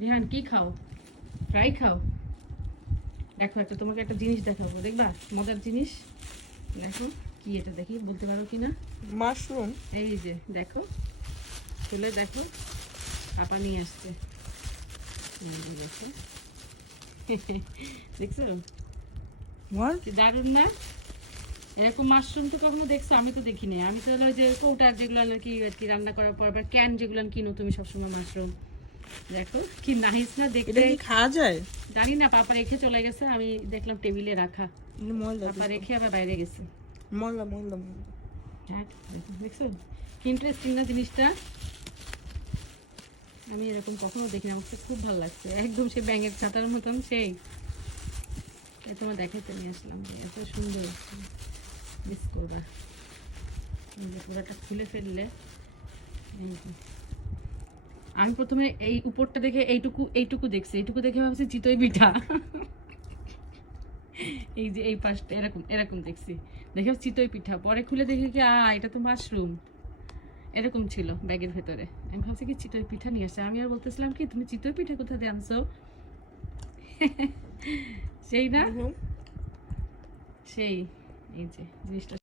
রিহান কি খাও? ফ্রাই খাও? দেখো একটা তোমাকে একটা জিনিস দেখাবো, দেখবা মজার জিনিস। দেখো কি এটা, দেখি বলতে পারো কিনা। মাশরুম। এই যে দেখো, তুলে দেখো, আপা নিয়ে আসছে। এই যে দেখো। দেখছো হোয়াট? কি দারুণ না? এরকম মাশরুম তো কখনো দেখছো? আমি তো দেখিনি। আমি তো হলো যে কৌটার যেগুলো নাকি আর কি রান্না করার পর আবার ক্যান যেগুলো কিনো তুমি সবসময় মাশরুম। দেখো কি নাইস না এটা দেখতে। কি খাওয়া যায়? জানি না, পাপা রেখে চলে গেছে, আমি দেখলাম টেবিলে রাখা। ময়লা পাপা রেখে আবার বাইরে গেছে। ময়লা ময়লা ময়লা। হ্যাঁ দেখছো কি ইন্টারেস্টিং না জিনিসটা। আমি এরকম কখনো দেখিনি, আমার কাছে খুব ভালো লাগছে, একদম সে ব্যাঙের ছাতার মতন সেই। তাই তোমার দেখাইতে নিয়ে আসলাম যে এত সুন্দর। মিস করবা, এই যে পুরোটা খুলে ফেললে। এই যে। আমি প্রথমে এই উপরটা দেখে এইটুকু এইটুকু দেখছি, এইটুকু দেখে ভাবছি চিতই পিঠা। এই যে এই পাশটা এরকম এরকম দেখছি, দেখে চিতই পিঠা, পরে খুলে দেখি কি এটা তো মাশরুম। এরকম ছিল ব্যাগের ভেতরে, আমি ভাবছি কি চিতই পিঠা নিয়ে আসছে। আমি আর বলতেছিলাম কি তুমি চিতই পিঠা কোথা দিয়ে আনছো। সেই না, সেই। এই যে জিনিসটা